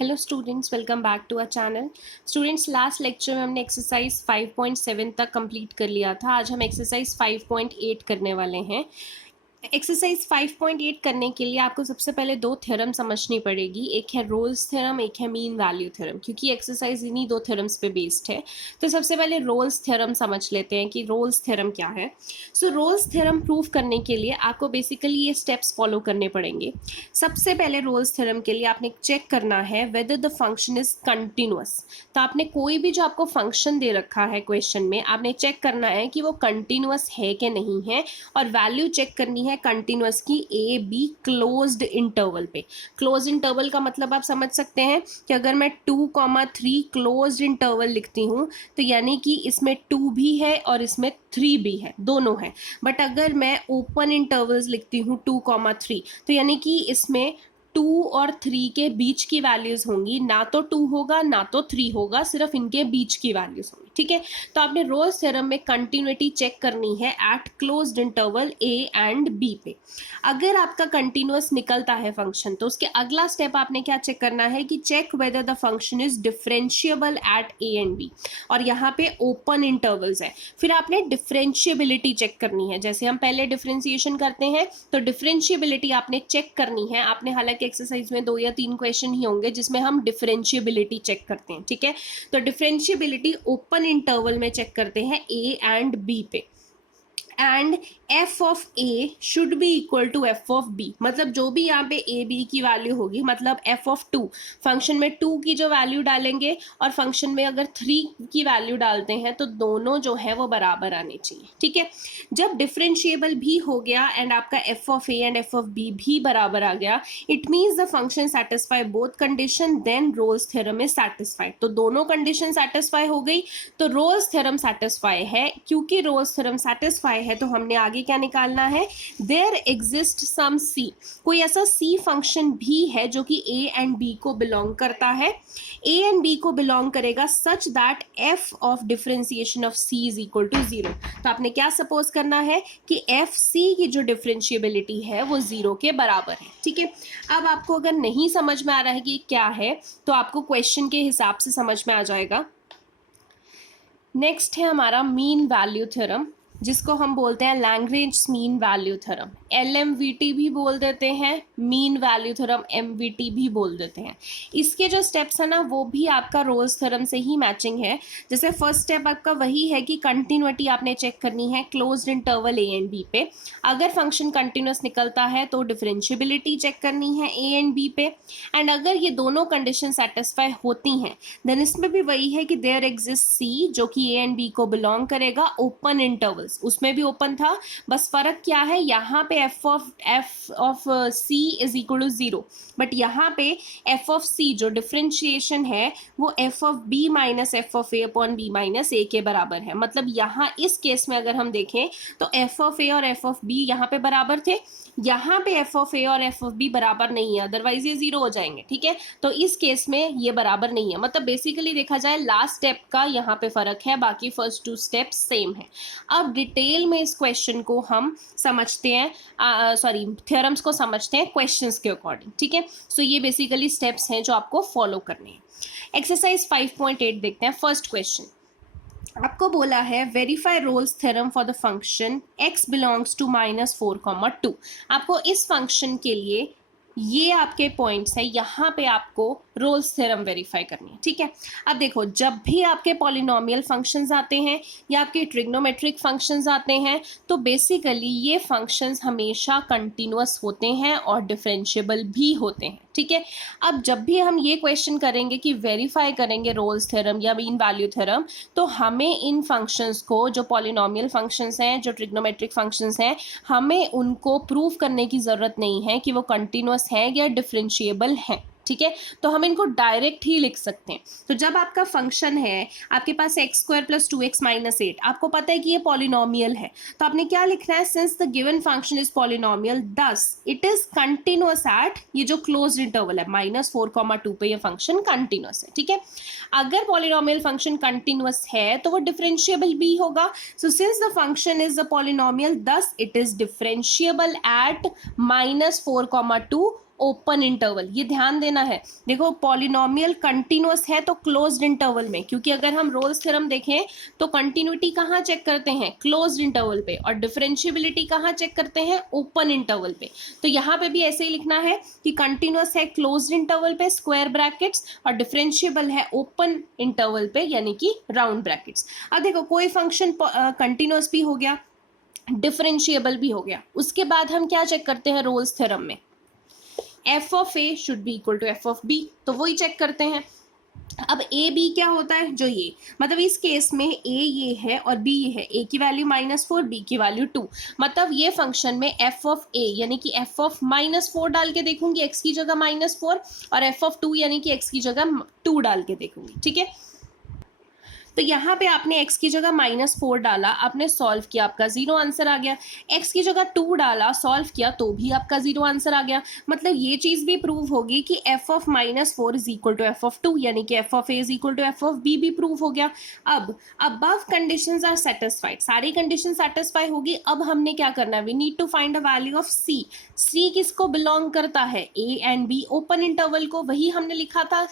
Hello students, welcome back to our channel. Students, last lecture में हमने exercise 5.7 तक complete कर लिया था। आज हम एक्सरसाइज 5.8 करने वाले हैं। एक्सरसाइज 5.8 करने के लिए आपको सबसे पहले दो थ्योरम समझनी पड़ेगी। एक है रोल्स थ्योरम, एक है मीन वैल्यू थ्योरम, क्योंकि एक्सरसाइज इन्हीं दो थ्योरम्स पे बेस्ड है। तो सबसे पहले रोल्स थ्योरम समझ लेते हैं कि रोल्स थ्योरम क्या है। सो रोल्स थ्योरम प्रूव करने के लिए आपको बेसिकली ये स्टेप्स फॉलो करने पड़ेंगे। सबसे पहले रोल्स थ्योरम के लिए आपने चेक करना है weather the function is continuous. तो आपने कोई भी जो आपको फंक्शन दे रखा है क्वेश्चन में, आपने चेक करना है कि वो कंटिन्यूअस है कि नहीं है, और वैल्यू चेक करनी है कंटिन्यूअस की ए बी क्लोज्ड इंटरवल पे। क्लोज इंटरवल का मतलब आप समझ सकते हैं कि अगर मैं 2,3 क्लोज्ड इंटरवल लिखती हूँ तो यानी कि इसमें 2 भी है और इसमें 3 भी है, दोनों है। बट अगर मैं ओपन इंटरवल्स लिखती हूँ 2,3, तो यानी कि इसमें 2 और 3 के बीच की वैल्यूज होंगी, ना तो 2 होगा ना तो 3 होगा, सिर्फ इनके बीच की वैल्यूज होंगी। ठीक है, तो आपने रोल्स थ्योरम में कंटिन्यूटी चेक करनी है at closed interval A and B पे। अगर आपका कंटिन्यूअस निकलता है फंक्शन, तो उसके अगला स्टेप आपने क्या चेक करना है कि check whether the function is differentiable at A and B, और यहाँ पे ओपन इंटरवल्स है। फिर आपने डिफरेंशिएबिलिटी चेक करनी है। जैसे हम पहले डिफरेंशिएशन करते हैं तो डिफरेंशिएबिलिटी आपने चेक करनी है। आपने हालांकि एक्सरसाइज में 2 या 3 क्वेश्चन ही होंगे जिसमें हम डिफरेंशिएबिलिटी चेक करते हैं। ठीक है, तो डिफरेंशिएबिलिटी ओपन इंटरवल में चेक करते हैं ए एंड बी पे। And F of A should be equal to F of B, मतलब जो भी यहाँ पे ए बी की वैल्यू होगी, मतलब एफ ऑफ 2, फंक्शन में 2 की जो वैल्यू डालेंगे और फंक्शन में अगर 3 की वैल्यू डालते हैं तो दोनों जो है वो बराबर आने चाहिए। ठीक है, जब डिफरेंशिएबल भी हो गया एंड आपका F of A and F of B भी बराबर आ गया, it means the function satisfy both condition, then Rolle's theorem is satisfied. तो दोनों कंडीशन सेटिस्फाई हो गई तो रोल्स थ्योरम सेटिस्फाई है। क्योंकि रोल्स थ्योरम सेटिस्फाई है तो हमने आगे क्या निकालना है, देयर एग्जिस्ट सम सी, कोई ऐसा सी फंक्शन भी है जो कि ए एंड बी को बिलोंग करता है। ए एंड बी को बिलोंग करेगा such that F of differentiation of C is equal to 0। तो आपने क्या सपोज करना है कि एफ सी की जो डिफरेंशिएबिलिटी है वो 0 के बराबर है। ठीक है, अब आपको अगर नहीं समझ में आ रहा है कि क्या है तो आपको क्वेश्चन के हिसाब से समझ में आ जाएगा। नेक्स्ट है हमारा मीन वैल्यू थ्योरम, जिसको हम बोलते हैं Lagrange mean value theorem. LMVT भी बोल देते हैं, मीन वैल्यू थ्योरम MVT भी बोल देते हैं। इसके जो स्टेप्स है ना वो भी आपका रोल्स थ्योरम से ही मैचिंग है। जैसे फर्स्ट स्टेप आपका वही है कि कंटिन्यूटी आपने चेक करनी है closed interval A and B पे। अगर फंक्शन कंटिन्यूअस निकलता है तो डिफरेंशिएबिलिटी चेक करनी है ए एंड बी पे। एंड अगर ये दोनों कंडीशन सेटिस्फाई होती हैं देन इसमें भी वही है कि देयर एग्जिस्ट सी, जो कि ए एंड बी को बिलोंग करेगा ओपन इंटरवल्स। उसमें भी ओपन था, बस फर्क क्या है, यहाँ पे F of C is equal to 0, but यहाँ पे एफ ऑफ सी जो डिफरेंशिएशन है वो F of B minus F of A upon B minus A के बराबर है। मतलब यहाँ इस केस में अगर हम देखें तो एफ ऑफ ए और एफ ऑफ बी यहाँ पे बराबर थे, यहाँ पे एफ ऑफ ए और एफ ऑफ बी बराबर नहीं है, अदरवाइज ये 0 हो जाएंगे। ठीक है, तो इस केस में ये बराबर नहीं है। मतलब बेसिकली देखा जाए लास्ट स्टेप का यहाँ पे फर्क है, बाकी फर्स्ट 2 स्टेप सेम है। अब डिटेल में इस क्वेश्चन को हम समझते हैं, थ्योरम्स को समझते हैं क्वेश्चंस के अकॉर्डिंग। ठीक है, सो ये बेसिकली स्टेप्स हैं जो आपको फॉलो करने हैं। एक्सरसाइज 5.8 देखते हैं। फर्स्ट क्वेश्चन आपको बोला है verify Rolle's theorem for the function x belongs to -4,2। आपको इस फंक्शन के लिए ये आपके पॉइंट्स है, यहाँ पे आपको रोल्स थ्योरम वेरीफाई करनी है। ठीक है, अब देखो जब भी आपके पॉलिनोमियल फंक्शंस आते हैं या आपके ट्रिग्नोमेट्रिक फंक्शंस आते हैं तो बेसिकली ये फंक्शंस हमेशा कंटिन्यूअस होते हैं और डिफरेंशिएबल भी होते हैं। ठीक है, अब जब भी हम ये क्वेश्चन करेंगे कि वेरीफाई करेंगे रोल्स थ्योरम या मीन वैल्यू थ्योरम, तो हमें इन फंक्शंस को, जो पॉलिनोमियल फंक्शंस हैं, जो ट्रिग्नोमेट्रिक फंक्शंस हैं, हमें उनको प्रूव करने की ज़रूरत नहीं है कि वो कंटिन्यूअस है या डिफरेंशिएबल है। ठीक है, तो हम इनको डायरेक्ट ही लिख सकते हैं। तो जब आपका फंक्शन है, आपके पास x² + 2x - 8, आपको पता है कि ये पॉलिनोमियल है, तो आपने क्या लिखना है, since the given function is polynomial thus it is continuous at, ये जो क्लोज इंटरवल है -4,2 पे ये फंक्शन कंटिन्यूअस है। ठीक है, अगर पॉलिनोमियल फंक्शन कंटिन्यूअस है तो वो डिफरेंशिएबल भी होगा। So since the function is the polynomial thus it is differentiable eight -4,2 open interval, ये ध्यान देना है। देखो पॉलिनोमियल कंटिन्यूअस है तो क्लोज्ड इंटरवल में, क्योंकि अगर हम रोल्स थ्योरम देखें तो कंटिन्यूटी कहाँ चेक करते हैं, क्लोज्ड इंटरवल पे, और डिफरेंशिएबिलिटी कहाँ चेक करते हैं, ओपन इंटरवल पे। तो यहाँ पे भी ऐसे ही लिखना है कि कंटिन्यूअस है क्लोज्ड इंटरवल पे स्क्वायर ब्रैकेट्स, और डिफरेंशिएबल है ओपन इंटरवल पे यानी कि राउंड ब्रैकेट्स। अब देखो कोई फंक्शन कंटिन्यूअस भी हो गया, डिफरेंशिएबल भी हो गया, उसके बाद हम क्या चेक करते हैं रोल्स थ्योरम में, F of A should be equal to F of B, तो वही चेक करते हैं। अब ए बी क्या होता है, जो ये मतलब इस केस में ए ये है और बी ये है, ए की वैल्यू -4, बी की वैल्यू 2, मतलब ये फंक्शन में एफ ऑफ ए यानी कि एफ ऑफ -4 डाल के देखूंगी एक्स की जगह -4, और एफ ऑफ 2 यानी कि एक्स की जगह 2 डाल के देखूंगी, ठीक है। तो यहाँ पे आपने x की जगह -4 डाला, आपने सॉल्व किया, आपका 0 आंसर आ गया। x की जगह 2 डाला, सॉल्व किया, तो भी आपका 0 आंसर आ गया। मतलब ये चीज़ भी प्रूव होगी कि f of -4 is equal to F of 2, यानी कि f of a is equal to F of b भी प्रूव हो गया। अब अबव कंडीशंस आर सेटिस्फाइड, सारी कंडीशन सेटिस्फाई होगी। अब हमने क्या करना है, we need to find a value of c। c किसको बिलोंग करता है, a and b, open interval को, वही हमने लिखा था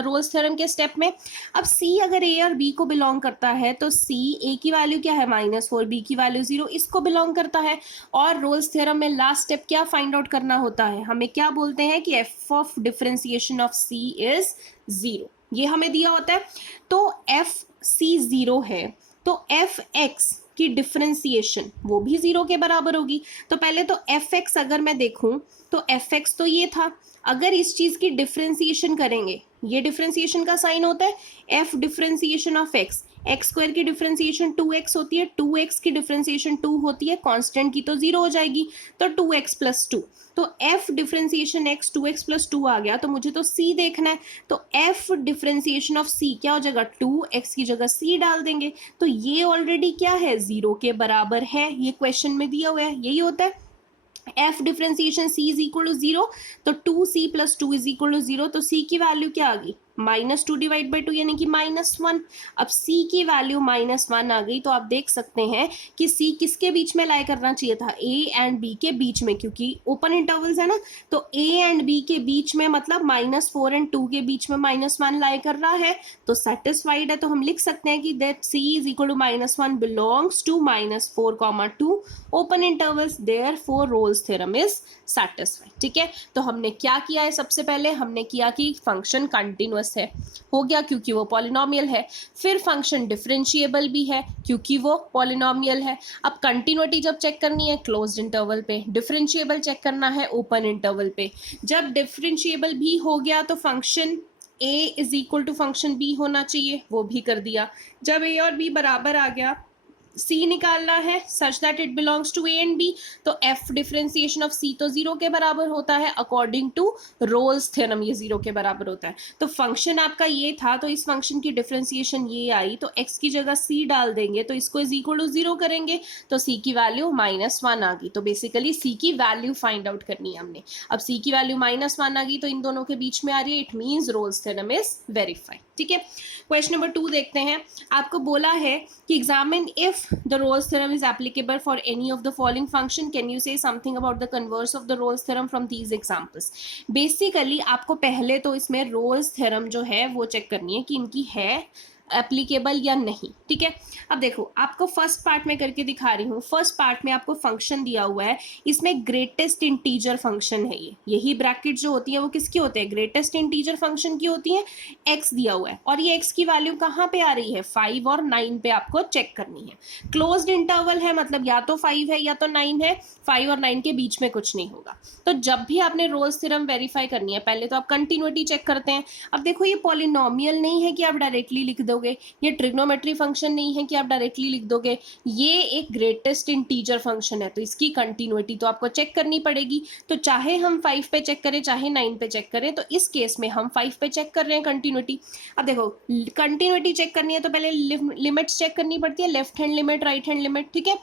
रोल्स थ्योरम के स्टेप में। अब c अगर a और b को बिलोंग करता है तो c, a की वैल्यू क्या है -4, b की वैल्यू 0, इसको बिलोंग करता है। और रोल्स थ्योरम में लास्ट स्टेप क्या फाइंड आउट करना होता है, हमें क्या बोलते हैं कि f of differentiation of c is 0, ये हमें दिया होता है। तो f c 0 है तो f x की डिफरेंशिएशन वो भी 0 के बराबर होगी। तो पहले तो एफ एक्स अगर मैं देखूं तो एफ एक्स तो ये था, अगर इस चीज की डिफरेंशिएशन करेंगे, ये डिफरेंशिएशन का साइन होता है F differentiation of x, x square की डिफरेंशिएशन 2x होती है, 2x की डिफरेंशिएशन 2 होती है, कांस्टेंट की तो 0 हो जाएगी, तो 2x + 2, तो f डिफरेंशिएशन x 2x + 2 आ गया। तो मुझे तो c देखना है, तो f डिफरेंशिएशन ऑफ c क्या हो जाएगा, 2x की जगह c डाल देंगे, तो ये ऑलरेडी क्या है, 0 के बराबर है, ये क्वेश्चन में दिया हुआ है, यही होता है। f differentiation c is equal to 0, तो 2c + 2 इज इक्वल टू 0, तो c की वैल्यू क्या आ गई, -2 डिवाइड बाई 2 यानी कि -1। अब c की वैल्यू -1 आ गई, तो आप देख सकते हैं कि c किसके बीच में लाई करना चाहिए था, a एंड b के बीच में, क्योंकि ओपन इंटरवल्स है ना, तो a एंड b के बीच में, मतलब -4 एंड 2 के बीच में -1 लाई कर रहा है, तो सेटिस्फाइड है। तो हम लिख सकते हैं कि that c is equal to -1 belongs to -4, 2 open intervals, therefore Rolle's theorem is satisfied, ठीक है। तो हमने क्या किया है, सबसे पहले हमने किया कि फंक्शन कंटिन्यूअस है, हो गया क्योंकि वो पॉलिनोमियल है। फिर फंक्शन डिफरेंशिएबल भी है क्योंकि वो पॉलिनोमियल है। अब कंटिन्यूटी जब चेक करनी है क्लोज्ड इंटरवल पे, डिफरेंशिएबल चेक करना है ओपन इंटरवल पे। जब डिफरेंशिएबल भी हो गया तो function a is equal to function b होना चाहिए, वो भी कर दिया। जब a और b बराबर आ गया, c निकालना है such that it belongs to a and b, तो f डिफरेंशिएशन ऑफ c तो 0 के बराबर होता है, अकॉर्डिंग टू रोल्स थ्योरम ये 0 के बराबर होता है। तो फंक्शन आपका ये था, तो इस फंक्शन की डिफरेंशिएशन ये आई, तो x की जगह c डाल देंगे, तो इसको इज इक्वल टू 0 करेंगे, तो c की वैल्यू -1 आ गई। तो बेसिकली c की वैल्यू फाइंड आउट करनी है हमने। अब c की वैल्यू -1 आ गई, तो इन दोनों के बीच में आ रही है, it means roles theorem is verified, ठीक है। क्वेश्चन नंबर 2 देखते हैं। आपको बोला है कि examine if the Rolle's theorem is applicable for any of the following function, can you say something about the converse of the Rolle's theorem from these examples। Basically आपको पहले तो इसमें रोल्स थ्योरम जो है वो चेक करनी है कि इनकी है एप्लीकेबल या नहीं, ठीक है। अब देखो आपको फर्स्ट पार्ट में करके दिखा रही हूँ। फर्स्ट पार्ट में आपको फंक्शन दिया हुआ है, इसमें ग्रेटेस्ट इंटीजर फंक्शन है ये, यही ब्रैकेट जो होती है वो किसकी होते हैं, ग्रेटेस्ट इंटीजर फंक्शन की होती है। x दिया हुआ है और ये x की वैल्यू कहाँ पे आ रही है, 5 और 9 पे आपको चेक करनी है। क्लोज्ड इंटरवल है, मतलब या तो 5 है या तो 9 है, 5 और 9 के बीच में कुछ नहीं होगा। तो जब भी आपने रोल्स थ्योरम वेरीफाई करनी है, पहले तो आप कंटिन्यूटी चेक करते हैं। अब देखो ये पॉलिनोमियल नहीं है कि आप डायरेक्टली लिख दो, ये ट्रिग्नोमेट्री फंक्शन नहीं है कि आप डायरेक्टली लिख दोगे, ये एक ग्रेटेस्ट इंटीजर फंक्शन है, तो इसकी कंटिन्यूटी तो आपको चेक करनी पड़ेगी। तो चाहे हम 5 पे चेक करें चाहे 9 पे चेक करें, तो इस केस में हम 5 पे चेक कर रहे हैं कंटिन्यूटी। अब देखो कंटिन्यूटी चेक करनी है तो पहले लिमिट्स चेक करनी पड़ती है, left hand limit, right hand limit, ठीक है।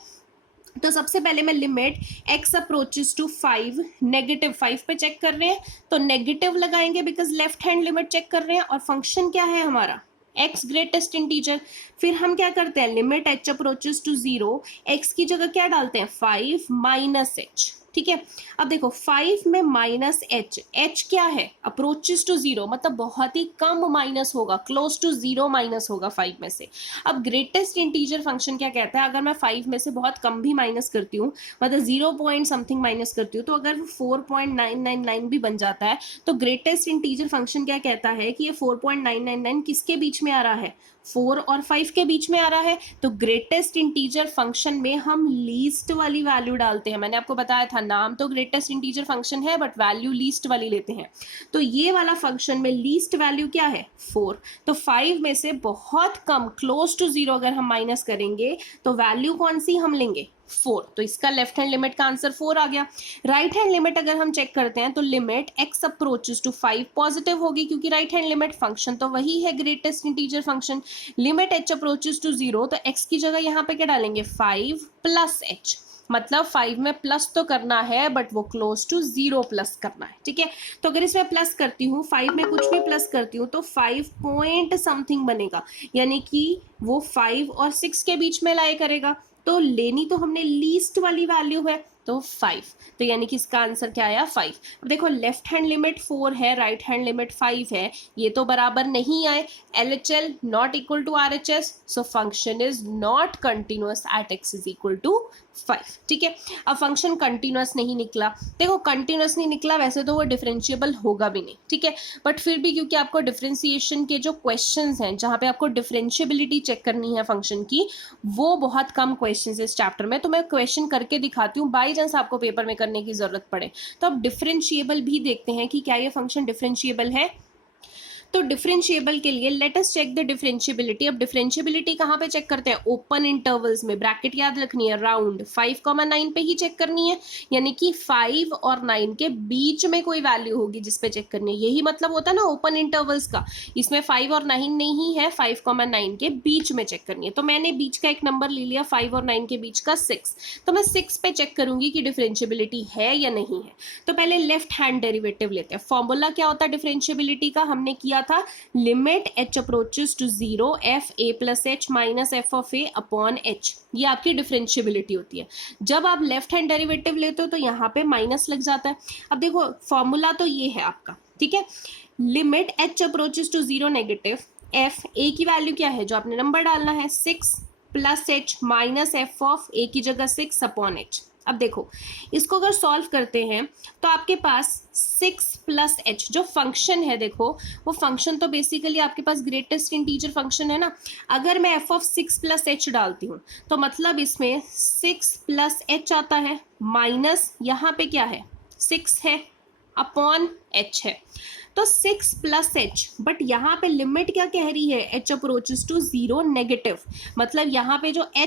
तो सबसे पहले मैं लिमिट x अप्रोचेस टू 5 -5 पे चेक कर रहे हैं, तो नेगेटिव लगाएंगे because left hand limit check कर रहे हैं, और फंक्शन क्या है हमारा x ग्रेटेस्ट इंटीजर। फिर हम क्या करते हैं, limit h approaches to 0, x की जगह क्या डालते हैं 5 -h, ठीक है। अब देखो 5 में माइनस एच, एच क्या है, अप्रोचेस टू जीरो, मतलब बहुत ही कम माइनस होगा, क्लोज टू जीरो माइनस होगा 5 में से। अब ग्रेटेस्ट इंटीजर फंक्शन क्या कहता है, अगर मैं 5 में से बहुत कम भी माइनस करती हूँ, मतलब 0 पॉइंट समथिंग माइनस करती हूँ, तो अगर वो 4.999 भी बन जाता है, तो ग्रेटेस्ट इंटीजर फंक्शन क्या कहता है कि ये 4.999 किसके बीच में आ रहा है, 4 और 5 के बीच में आ रहा है। तो ग्रेटेस्ट इंटीजर फंक्शन में हम लीस्ट वाली वैल्यू डालते हैं। मैंने आपको बताया था नाम तो ग्रेटेस्ट इंटीजर फंक्शन है, बट वैल्यू लीस्ट वाली लेते हैं। तो ये वाला फंक्शन में लीस्ट वैल्यू क्या है, 4। तो 5 में से बहुत कम, क्लोज टू जीरो अगर हम माइनस करेंगे तो वैल्यू कौन सी हम लेंगे, 4। तो इसका लेफ्ट हैंड लिमिट का आंसर 4 आ गया। राइट हैंड लिमिट अगर हम चेक करते हैं तो limit x approaches to 5 positive होगी, क्योंकि राइट हैंड लिमिट फंक्शन तो वही है greatest integer function. Limit h approaches to 0, तो x की जगह यहाँ पे क्या डालेंगे, 5 प्लस h, मतलब 5 में प्लस तो करना है बट वो क्लोज टू 0 प्लस करना है, ठीक है। तो अगर इसमें प्लस करती हूँ, 5 में कुछ भी प्लस करती हूँ तो 5 पॉइंट समथिंग बनेगा, यानी कि वो 5 और 6 के बीच में लाई करेगा। तो लेनी तो हमने लीस्ट वाली वैल्यू है, तो 5। तो यानी कि इसका आंसर क्या आया, 5। अब देखो लेफ्ट हैंड लिमिट 4 है, राइट हैंड लिमिट 5 है, ये तो बराबर नहीं आए, LHL not equal to RHS, so function is not continuous at x is equal to 5, ठीक है। अब फंक्शन कंटिन्यूअस नहीं निकला, देखो कंटिन्यूअस नहीं निकला, वैसे तो वो डिफरेंशिएबल होगा भी नहीं, ठीक है, बट फिर भी क्योंकि आपको डिफरेंशिएशन के जो क्वेश्चंस हैं जहाँ पे आपको डिफरेंशिएबिलिटी चेक करनी है फंक्शन की, वो बहुत कम क्वेश्चंस इस चैप्टर में, तो मैं क्वेश्चन करके दिखाती हूँ, बाई चांस आपको पेपर में करने की जरूरत पड़े। तो अब डिफरेंशिएबल भी देखते हैं कि क्या ये फंक्शन डिफरेंशिएबल है। तो डिफरेंशिएबल के लिए let us check the differentiability. अब डिफरेंशिएबिलिटी कहाँ पे चेक करते हैं, ओपन इंटरवल्स में, ब्रैकेट याद रखनी है, राउंड 5,9 पे ही चेक करनी है, यानी कि 5 और 9 के बीच में कोई वैल्यू होगी जिस पे चेक करनी है, यही मतलब होता है ना ओपन इंटरवल्स का। इसमें 5 और 9 नहीं है, 5,9 के बीच में चेक करनी है। तो मैंने बीच का एक नंबर ले लिया, 5 और 9 के बीच का 6, तो मैं 6 पे चेक करूंगी कि डिफरेंशिएबिलिटी है या नहीं है। तो पहले लेफ्ट हैंड डेरिवेटिव लेते हैं। फॉर्मूला क्या होता है डिफरेंशिएबिलिटी का, हमने किया था limit h approaches to 0 f a plus h minus f of a upon h, ये आपकी डिफरेंशिएबिलिटी होती है। जब आप लेफ्ट हैंड डेरिवेटिव लेते हो तो यहाँ पे माइनस लग जाता है। अब देखो फॉर्मूला तो ये है आपका, ठीक है, limit h approaches to 0 negative, f a की वैल्यू क्या है जो आपने नंबर डालना है, 6 plus h minus f of a की जगह 6 अपॉन h। अब देखो इसको अगर सॉल्व करते हैं तो आपके पास 6 प्लस h जो फंक्शन है, देखो वो फंक्शन तो बेसिकली आपके पास ग्रेटेस्ट इंटीजर फंक्शन है ना। अगर मैं f ऑफ 6 प्लस h डालती हूँ तो मतलब इसमें 6 प्लस h आता है, माइनस यहाँ पे क्या है 6 है, अपॉन h है, तो 6 प्लस h, बट यहाँ पे लिमिट क्या कह रही है, h अप्रोचेस टू 0 नेगेटिव, मतलब यहाँ पे जो h